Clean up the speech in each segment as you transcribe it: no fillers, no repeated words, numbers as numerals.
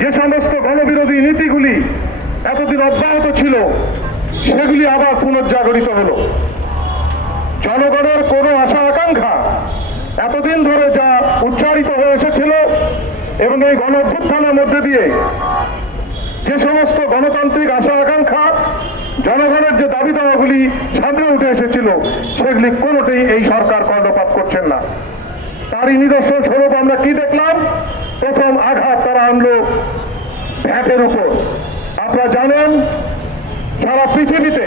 যে সমস্ত গণবিরোধী নীতিগুলি এতদিন অব্যাহত ছিল সেগুলি আবার পুনর্জাগরিত হলো। জনগণের কোনো আশা আকাঙ্ক্ষা এতদিন ধরে যা উচ্চারিত হয়ে এসেছিল এবং এই গণ অভ্যুত্থানের মধ্যে দিয়ে যে সমস্ত গণতান্ত্রিক আশা আকাঙ্ক্ষা, জনগণের যে দাবি দাওয়াগুলি সামনে উঠে এসেছিল সেগুলি কোনোটাই এই সরকার কর্ণপাত করছেন না। তারই নিদর্শন স্বরূপ আমরা কি দেখলাম? প্রথম আঘাত তারা আনলো ভ্যাটের উপর। আপনারা জানেন সারা পৃথিবীতে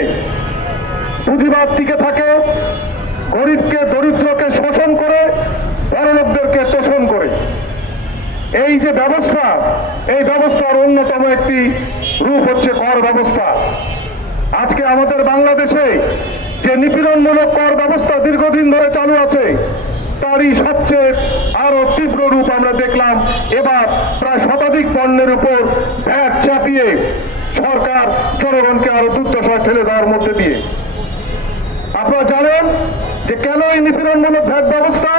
পুঁজিবাদ টিকে থাকে গরিবকে দরিদ্রকে শোষণ করে, বড়লোকদেরকে তোষণ করে। এই যে ব্যবস্থা, এই ব্যবস্থার অন্যতম একটি রূপ হচ্ছে কর ব্যবস্থা। আজকে আমাদের বাংলাদেশে যে নিপীড়নমূলক কর ব্যবস্থা দীর্ঘদিন ধরে চালু আছে তারই সবচেয়ে আরো তীব্র রূপ আমরা দেখলাম এবার প্রায় শতাধিক পণ্যের উপর ভ্যাট চাপিয়ে সরকার জনগণকে আরো দুর্দশায় ঠেলে দেওয়ার মধ্যে দিয়ে। আপনারা জানেন যে কেন এই নিপীড়নমূলক ভ্যাট ব্যবস্থা?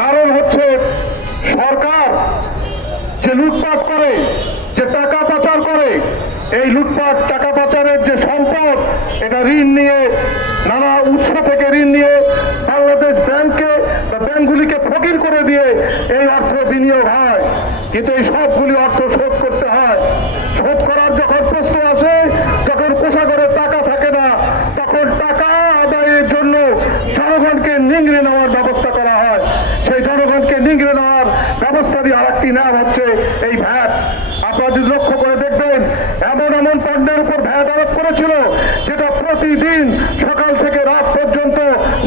কারণ হচ্ছে সরকার যে লুটপাট করে, যে টাকা পাচার করে, এই লুটপাট টাকা পাচারের যে সম্পদ, এটা ঋণ নিয়ে, নানা উৎস থেকে ঋণ নিয়ে বাংলাদেশ ব্যাংককে বা ব্যাংকগুলিকে ফকির করে দিয়ে এই অর্থ বিনিয়োগ হয়। কিন্তু এই সবগুলি অর্থ শোধ করতে হয়। শোধ করার যখন প্রশ্ন আসে, যখন কোষাগারে টাকা থাকে না, তখন টাকা আদায়ের জন্য জনগণকে নিংড়ে নেওয়ার ব্যবস্থা করা হয়। সেই জনগণকে নিংড়ে নেওয়ার ব্যবস্থারই আর একটি নাম হচ্ছে এই ভ্যাট। আপনারা যদি লক্ষ্য করে দেখবেন, এমন এমন পণ্যের উপর ভ্যাট আরোপ করেছিল যেটা প্রতিদিন সকাল থেকে রাত পর্যন্ত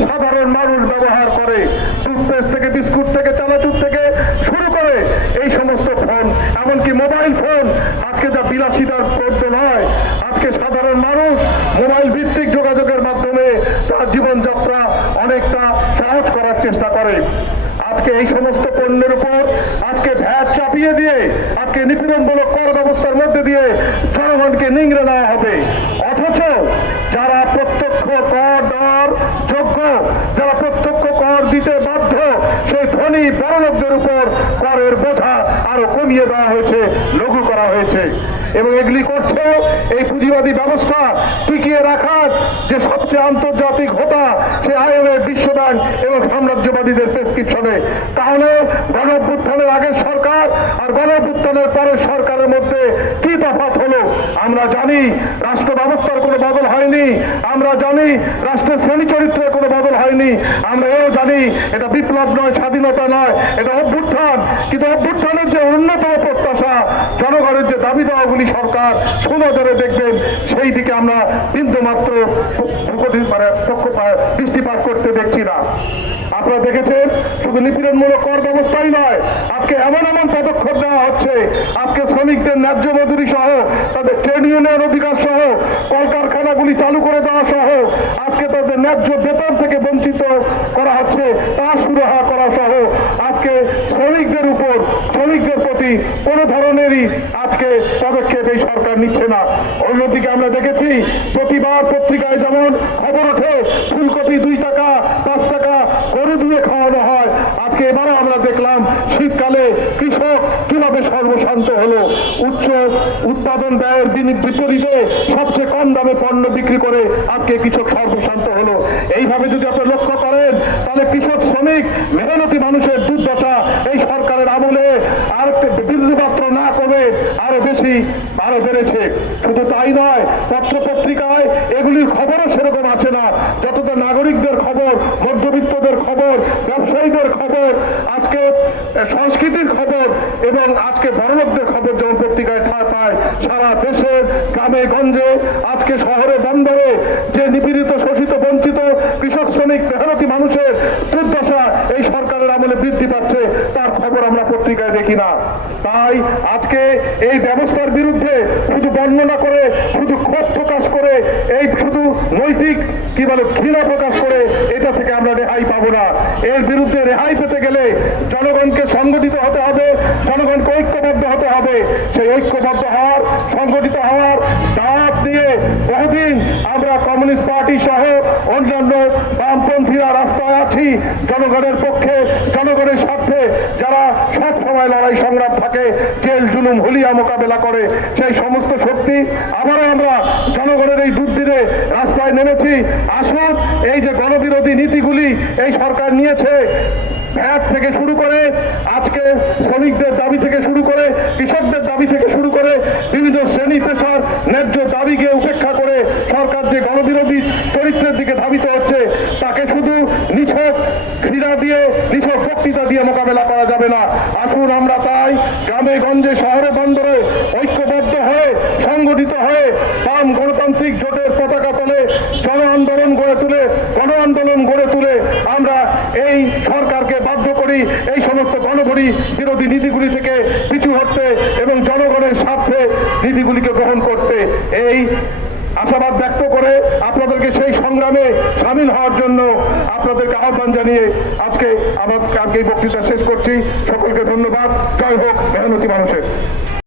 সাধারণ মানুষ ব্যবহার করে। টুথপেস্ট থেকে, বিস্কুট থেকে, চানাচুর থেকে শুরু করে এই সমস্ত ফোন, এমনকি মোবাইল ফোন, আজকে যা বিলাসিতার মধ্যে নয়, আজকে সাধারণ মানুষ মোবাইল ভিত্তিক যোগাযোগের মাধ্যমে তার জীবনযাত্রা অনেকটা সহজ করার চেষ্টা করে। আজকে এই সমস্ত পণ্যের উপর আজকে ভ্যাট চাপিয়ে দিয়ে, আজকে নিপীড়নমূলক কর ব্যবস্থার মধ্যে দিয়ে জনগণকে নিংড়ে নেওয়া হবে। অথচ যারা প্রত্যক্ষ কর দেওয়ার যোগ্য, যারা প্রত্যক্ষ কর দিতে বাধ্য, সেই ধনী বড়লোকদের উপর করের বোঝা আরো কমিয়ে দেওয়া হয়েছে, লঘু করা হয়েছে। এবং এগুলি করছে এই পুঁজিবাদী ব্যবস্থা টিকিয়ে রাখার যে সবচেয়ে আন্তর্জাতিক হোতা, সে IMF, বিশ্বব্যাংক এবং সাম্রাজ্যবাদীদের প্রেসক্রিপশনে। তাহলে গণ অভ্যুত্থানের আগের সরকার আর গণ অভ্যুত্থানের পরের সরকারের মধ্যে কি তফাৎ হলো? আমরা জানি রাষ্ট্র ব্যবস্থার কোনো বদল হয়নি, আমরা জানি রাষ্ট্রের শ্রেণী চরিত্রের কোনো বদল হয়নি, আমরা এও জানি এটা বিপ্লব নয়, স্বাধীনতা নয়, এটা অভ্যুত্থান। কিন্তু অভ্যুত্থানের যে অন্যতম প্রত্যাশা, জনগণের যে দাবি দেওয়াগুলি সরকার সুনজরে দেখবেন, সেই দিকে আমরা বিন্দুমাত্র দৃষ্টিপাত করতে দেখছি না। আপনারা দেখেছেন শুধু নিপীড়নমূলক কর ব্যবস্থাই নয়, আজকে এমন এমন পদক্ষেপ নেওয়া হচ্ছে, আজকে শ্রমিকদের ন্যায্য মজুরি সহ, তাদের ট্রেড ইউনিয়নের অধিকার সহ, কলকারখানাগুলি চালু করে দেওয়া সহ, আজকে তাদের ন্যায্য বেতন থেকে বঞ্চিত করা হচ্ছে, তা সুরাহা করা সহ, আজকে শ্রমিকদের উপর, শ্রমিকদের প্রতি কোনো ধরনেরই আজকে পদক্ষেপ এই সরকার নিচ্ছে না। অন্যদিকে আমরা দেখেছি প্রতিবার পত্রিকায় যেমন খবর ওঠে ফুলকপি 2 টাকা 5 টাকা গরু দিয়ে খাওয়ানো হয়, আজকে এবারও আমরা দেখলাম শীতকালে কৃষক কিভাবে সর্বশান্ত হলো। উচ্চ উৎপাদন ব্যয়ের বিপরীতে সবচেয়ে কম দামে পণ্য বিক্রি করে আজকে কৃষক সর্বশান্ত হলো। এইভাবে যদি আপনারা লক্ষ্য করেন, তাহলে কৃষক, শ্রমিক, মেহনতি মানুষের দুর্দশা এই সরকারের আমলে আর বিন্দুমাত্র না কমে আরো বেশি আরো বেড়েছে। শুধু তাই নয়, পত্র পত্রিকায় এগুলির খবরও সেরকম আছে না, যতটা নাগরিকদের খবর, মধ্যবিত্তদের খবর, ব্যবসায়ীদের খবর, আজকে সংস্কৃতির খবর এবং আজকে বড়লোকদের খবর যেমন পত্রিকায় ঠাঁই পায়, সারা দেশের গ্রামে গঞ্জে, আজকে শহরে বন্দরে যে নিপীড়িত, শোষিত, বঞ্চিত কৃষক, শ্রমিক, মেহনতি মানুষের দুর্দশা এই সরকারের আমলে বৃদ্ধি পাচ্ছে, তার খবর আমরা পত্রিকায় দেখি না। তাই আজকে এই ব্যবস্থার বিরুদ্ধে শুধু বর্ণনা করে, শুধু ক্ষোভ প্রকাশ করে, এই শুধু নৈতিক ঘৃণা প্রকাশ করে এটা থেকে আমরা রেহাই পাবো না। এর বিরুদ্ধে রেহাই পেতে গেলে জনগণকে সংগঠিত হতে হবে, জনগণকে ঐক্যবদ্ধ হতে হবে। সেই ঐক্যবদ্ধ হওয়ার, সংগঠিত হওয়ার দাওয়াত দিয়ে বহুদিন আমরা কমিউনিস্ট পার্টি সহ অন্যান্য বামপন্থীরা রাস্তায় আছি জনগণের পক্ষে, জনগণের স্বার্থে, যারা সব সময় লড়াই সংগ্রাম থাকে, জেল জুলুম হুলিয়া মোকাবেলা করে, সেই সমস্ত শক্তি আবারও আমরা জনগণের এই দুর্দিনে রাস্তায় নেমেছি। আসুন, এই যে গণবিরোধী নীতিগুলি এই সরকার নিয়েছে, ভ্যাট থেকে শুরু করে আজকে শ্রমিকদের দাবি থেকে শুরু করে কৃষকদের দাবি থেকে শুরু করে বিভিন্ন শ্রেণী পেশার ন্যায্য দাবিকে উপেক্ষা করে সরকার যে গণবিরোধী চরিত্রের দিকে ধাবিত হচ্ছে, তাকে শুধু নিছক ক্রীড়া দিয়ে, নিছক বক্তৃতা দিয়ে মোকাবেলা করা যাবে না। আসুন আমরা তাই গ্রামে গঞ্জে শহরে বন্দরে ঐক্যবদ্ধ হয়ে সংগঠিত হয়ে বাম গণতান্ত্রিক জোটের পতাকা তলে জন আন্দোলন গড়ে তুলে, গণ আন্দোলন গড়ে তুলে আমরা এই সরকারকে বাধ্য করি এই সমস্ত বিরোধী নীতিগুলি থেকে পিছু হটতে এবং জনগণের স্বার্থে নীতিগুলিকে গ্রহণ করতে। এই আশাবাদ ব্যক্ত করে আপনাদেরকে সেই সংগ্রামে সামিল হওয়ার জন্য আপনাদেরকে আহ্বান জানিয়ে আজকে এই বক্তৃতা শেষ করছি। সকলকে ধন্যবাদ। জয় হোক মেহনতি মানুষের।